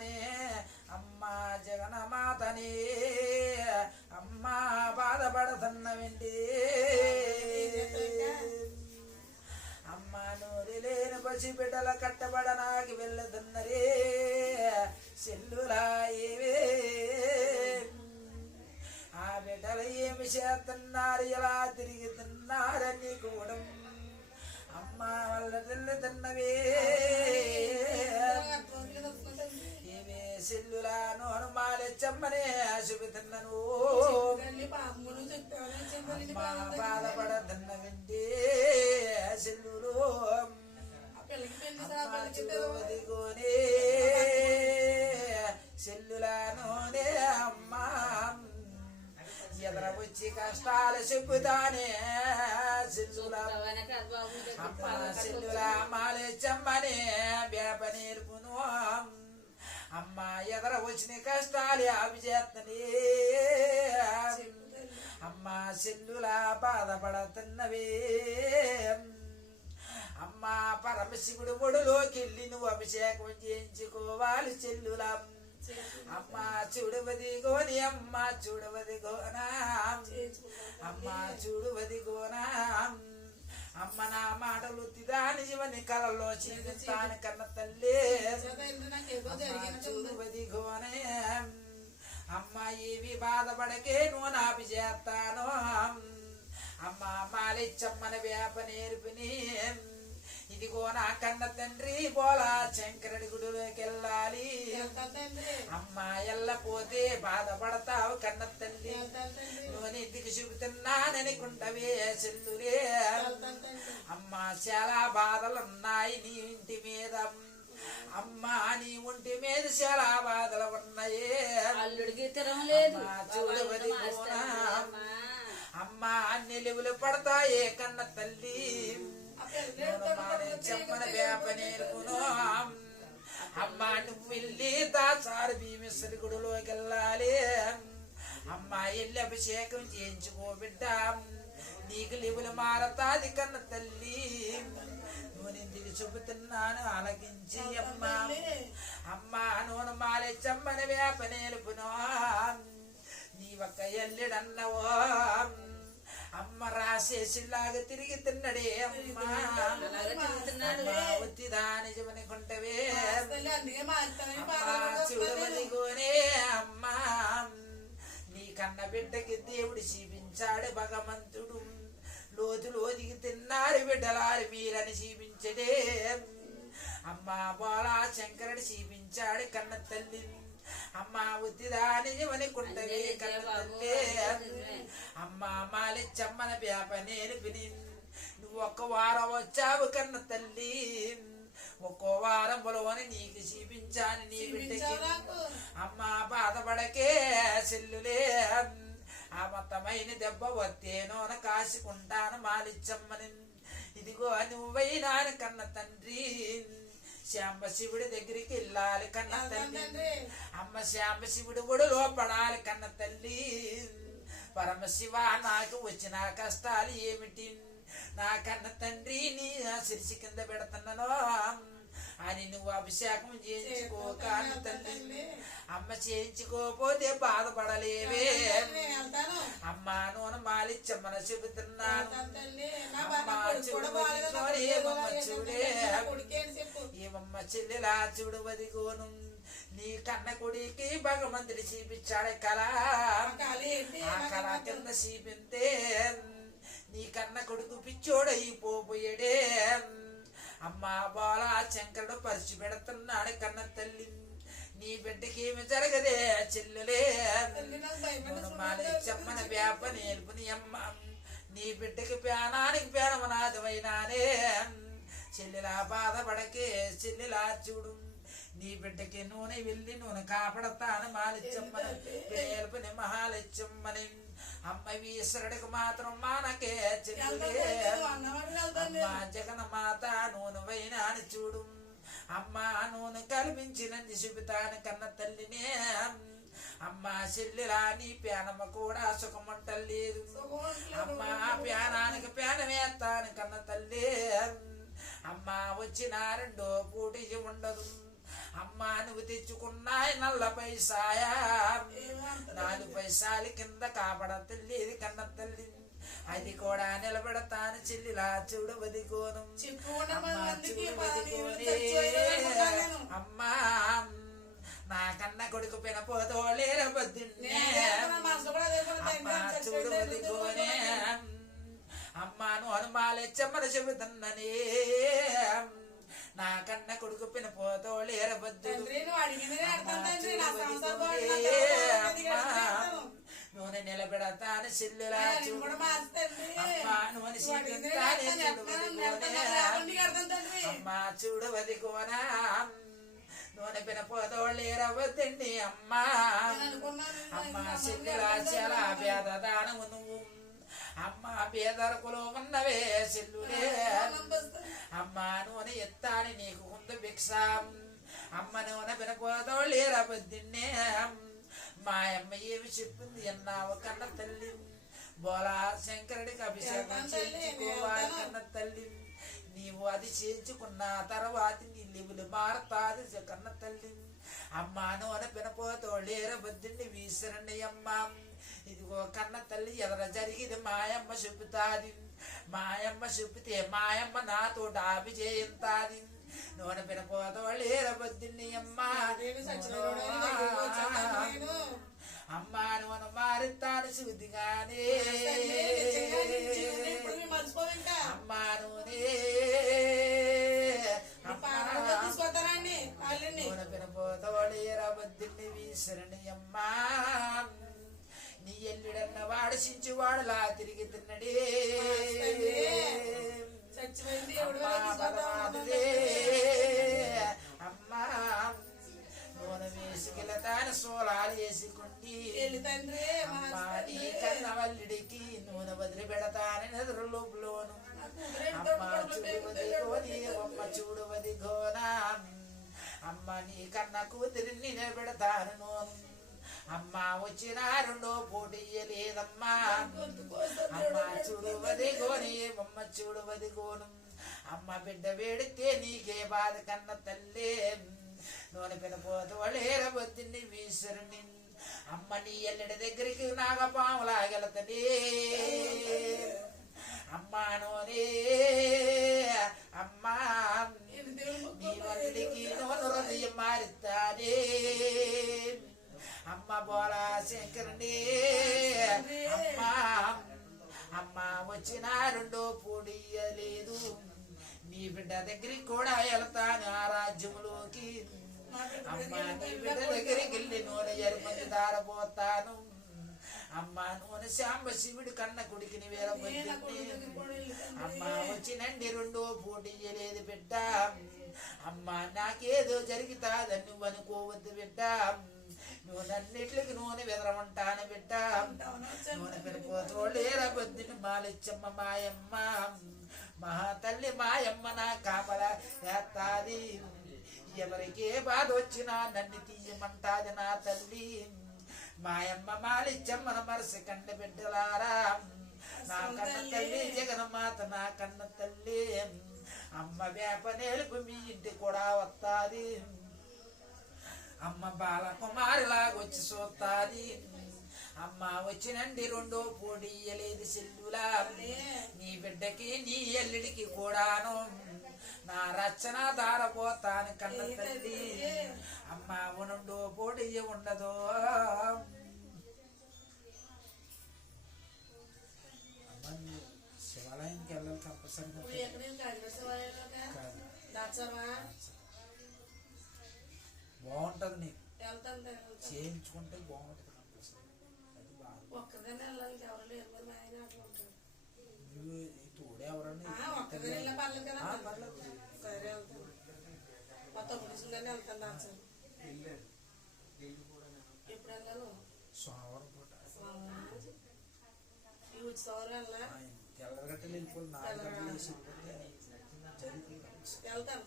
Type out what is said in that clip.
మాతనే అమ్మా జగన్మాతనే అమ్మా బాధపడుతున్నవింటి అమ్మ నూరి లేని పసిబిడ్డల కట్టబడనాకి వెళ్ళుతున్నరే సెల్లులా ఏవే ఆ బిడ్డలు ఏమి చేస్తున్నారు ఎలా తిరుగుతున్నారని కూడా అమ్మ వల్ల తెల్లుతున్నవే ఏమే సెల్లులా నోను మాలెచ్చమ్మనే చూపుతున్నాను బాధపడుతున్నవింటే సెల్లులు చూడవదిగోనే సెల్లులానోనే అమ్మా ఎదర వచ్చి కష్టాలు చెప్పుతానే సెల్లులా అమ్మా సెల్లులా మాలెచ్చమ్మనే బేప నేర్పును అమ్మా ఎదర వచ్చిన కష్టాలు అవి చేస్తనే అమ్మా సెల్లులా బాధపడుతున్నవే అమ్మా పరమశివుడు ఒడిలోకెళ్ళి నువ్వు అభిషేకం చేయించుకోవాలి చెల్లులా అమ్మా చూడవదిగోని అమ్మా చూడవదిగోనా అమ్మా చూడవదిగోనా అమ్మ నా మాటలు తిదాని జీవని కలలో చీతాని కన్న తల్లి చూడవదిగోనే అమ్మ ఏవి బాధపడకే నువ్వు నాపి చేస్తాను అమ్మ మాలిచ్చమ్మన వేప నేర్పిని ఇదిగో నా కన్న తండ్రి పోలా శంకరుడి గుడిలోకి వెళ్ళాలి అమ్మ ఎల్లపోతే బాధపడతావు కన్న తల్లి నువ్వు ఇంటికి చూపుతున్నాననుకుంటవే చెల్లులే అమ్మ చాలా బాధలున్నాయి నీ ఇంటి మీద అమ్మా నీ ఒంటి మీద చాలా బాధలు ఉన్నాయే అల్లుడికి తిరం లేదు చూడవది అమ్మా నిలువులు పడతాయే కన్న తల్లి చెప్పన వేప నేర్పును అమ్మా నువ్వు వెళ్ళి దాచారు భీమేశ్వరి గుడిలోకి వెళ్ళాలి అమ్మా వెళ్ళి అభిషేకం చేయించుకో బిడ్డ నీకు లివులు మారతాది కన్న తల్లి నువ్వు నిందికి చూపుతున్నాను ఆలకించి అమ్మా అమ్మా నూనె మాలే చెమ్మని వేప నేర్పును నీ ఒక్క ఎల్లిడన్నవో అమ్మ రాసేసిలాగా తిరిగి తిన్నడే అమ్మా ఒత్తిదాని జీవని కొంటవే చూడవదిగోనే అమ్మా నీ కన్న బిడ్డకి దేవుడు జీవించాడు భగవంతుడు లోతులు ఒదిగి తిన్నారు బిడ్డలారి మీరని జీవించడే అమ్మా బోలా శంకరుడు జీవించాడు కన్న తల్లి అమ్మా ఉత్తిదాని జీవని కుంటవే కన్న తల్లి అమ్మా మాలిచ్చమ్మన వేప నేర్పిని నువ్వు ఒక్క వారం వచ్చావు కన్న తల్లి ఒక్కో వారంలోని నీకు చూపించాను నీ బిడ్డకి అమ్మా బాధపడకే సెల్లులే ఆ మొత్తమైన దెబ్బ వత్తేనోన కాసుకుంటాను మాలిచ్చమ్మని ఇదిగో నువ్వైనాను కన్న తండ్రి శాంబశివుడి దగ్గరికి వెళ్ళాలి కన్న తల్లి అమ్మ శాంబశివుడు ఒడిలో పడాలి కన్న తల్లి పరమశివ నాకు వచ్చిన కష్టాలు ఏమిటి నా కన్న తండ్రి నీ శిరసి కింద పెడుతున్నాను అని నువ్వు అభిషేకం చేయించుకో కన్న తల్లి అమ్మ చేయించుకోపోతే బాధపడలేవే అమ్మా నూనె మాలిచ్చమ్మన చెబుతున్నాను అమ్మా ఏమమ్మ చూడే ఏమమ్మ చెల్లెలా చూడవదిగోను నీ కన్న కొడికి భగవంతుడి చూపించాడే కళ ఆ కళ కింద చూపింతే నీ కన్న కొడుకు పిచ్చోడైపోయాడే అమ్మా బాలా శంకరుడు పరిచి పెడుతున్నాడు కన్న తల్లి నీ బిడ్డకి ఏమి జరగదే చెల్లులే చెప్పన వేప నేర్పుని అమ్మ నీ బిడ్డకి ప్యానానికి ప్యానమనాథమైనానే చెల్లెలా బాధపడకే చెల్లెలా చూడు నీ బిడ్డకి నూనె వెళ్ళి నూనె కాపాడతాను మాలిచ్చమ్మని నేర్పుని మహాలిచ్చమ్మని అమ్మ ఈశ్వరుడికి మాత్రం మానకే చెల్లులే అమ్మ జగన్మాత నూనెవైనా అని చూడు అమ్మ నూనె కల్పించినది చెబుతాను కన్న తల్లినే అమ్మ చెల్లెలా నీ పేనమ్మ కూడా సుఖమంటలేదు అమ్మ పేనానికి పేనమేస్తాను కన్న తల్లి అమ్మ వచ్చిన రెండో పూటి ఉండదు అమ్మా నువ్వు తెచ్చుకున్నాయి నల్ల పైసాయా 4 పైసాలు కింద కాపడ తల్లి ఇది కన్న తల్లి అది కూడా నిలబెడతాను చెల్లిలా చూడవది కోనం అమ్మా నా కన్న కొడుకు పినపోతోలేర బద్దున్నే అమ్మా చూడవది కోనే అమ్మాను హనుమాలెచ్చమ్మను చెబుతున్ననే నా కన్న కొడుకు పినపోతోలేర బద్దుడు నూనె నిలబెడతాను చెల్లులా అమ్మా నూనె అమ్మా చూడవది కోనా నూనె పినపోతోళ్ళేరవద్దండి అమ్మా అమ్మా చెల్లులా చాలా పేదదానము నువ్వు అమ్మా పేదరకులో ఉన్నవే చెల్లులే అమ్మా నూనె ఎత్తాని నీకు ఉంది భిక్ష అమ్మ నూనె పినపోతోళ్ళేరవద్దిన్నే మాయమ్మ ఏమి చెప్పింది అన్నావు కన్న తల్లి బోలా శంకరుడికి అభిషేకం చేయించుకోవాలి కన్న తల్లి నీవు అది చేయించుకున్న తర్వాత నీ లివులు మారతాది కన్న తల్లి అమ్మా నూనె పినపోతోళ్ళేర బొద్దుండి వీసరండి అమ్మ ఇదిగో కన్న తల్లి ఎదర జరిగింది మాయమ్మ చెబుతాది మాయమ్మ చెబితే మాయమ్మ నాతో డాబి చేయింతాది నూనె పినపోతోళ్ళేర బొద్దుండి అమ్మ అమ్మా నూనె మారుతాను శుద్ధిగానే అమ్మా నూనె నూనె పినపోతోళ్ళేర బొద్దుండి వీసరణి అమ్మా నీ ఎల్లుడన్న వాడు సించువాడులా తిరిగి తిన్నడే అమ్మా నూనె వేసుకెళ్తాను సోలాలు వేసుకుండి అమ్మా నీ కన్న వల్లుడికి నూనె వదిలి పెడతాను ఎదురు లోపులోను అమ్మ చూడువది గోని అమ్మ చూడువది గోనా అమ్మ నీ కన్న కూతురిని నిలబెడతాను నూనె అమ్మ వచ్చిన 2 పోటీ లేదమ్మా అమ్మ చూడువది గోని అమ్మ చూడువది గోను అమ్మ బిడ్డ వేడితే నీకే బాధ కన్న తల్లి నూనె పినపోతోళ్ళేర బొద్దుని వీసరుని అమ్మ నీ ఎల్లడి దగ్గరికి నాగపాములాగెళతనే అమ్మా నూనె అమ్మా నీ వల్లికి నూనె హృదయం మారుతానే అమ్మ బోలా శంకరుని అమ్మా అమ్మ వచ్చిన 2 పొడియలేదు నీ బిడ్డ దగ్గరికి కూడా వెళ్తాను ఆ రాజ్యములోకి అమ్మ నీ బిడ్డ దగ్గరికి వెళ్ళి నూనె ఎరుమంది దారపోతాను అమ్మ నూనె శాంబ శివుడి కన్న కొడుకుని వేరబొద్దుని అమ్మ వచ్చినండి 2 పోటీయలేదు బిడ్డ అమ్మ నాకేదో జరుగుతాదని నువ్వు అనుకోవద్దు బిడ్డ నువ్వు నన్నిట్లకి నూనె వెదరమంటాను బిడ్డ నూనె పినపోతోళ్ళేర బొద్దుని మాలిచ్చమ్మ మాయమ్మ మహాతల్లి మాయమ్మ నా కాపల వేస్తాది ఎవరికే బాధ వచ్చినా నన్ను తీయమంటాది నా తల్లి మాయమ్మ మాలిచ్చమ్మన మరసి కండ బిడ్డలారా నా కన్న తల్లి జగన్మాత నా కన్న తల్లి అమ్మ వేప నేలుపు మీ ఇంటి కూడా వస్తాది అమ్మ బాలకుమారిలాగొచ్చి చూస్తాది అమ్మ వచ్చినండి 2 పొడియలేదు చెల్లులా నీ బిడ్డకి నీ ఎల్లుడికి కూడాను నా రచన దారపోతాను కన్న తల్లి అమ్మ 2 పొడి ఉండదు శివాలయానికి వెళ్ళాలి కంపల్సరీగా బాగుంటది నీకు చేయించుకుంటే బాగుంటది తోడు ఎవరన్నా సోమవారం పూట తెల్లగట్టలు వెళ్ళిపోయి 4 గంటలు వేసి వెళ్తాను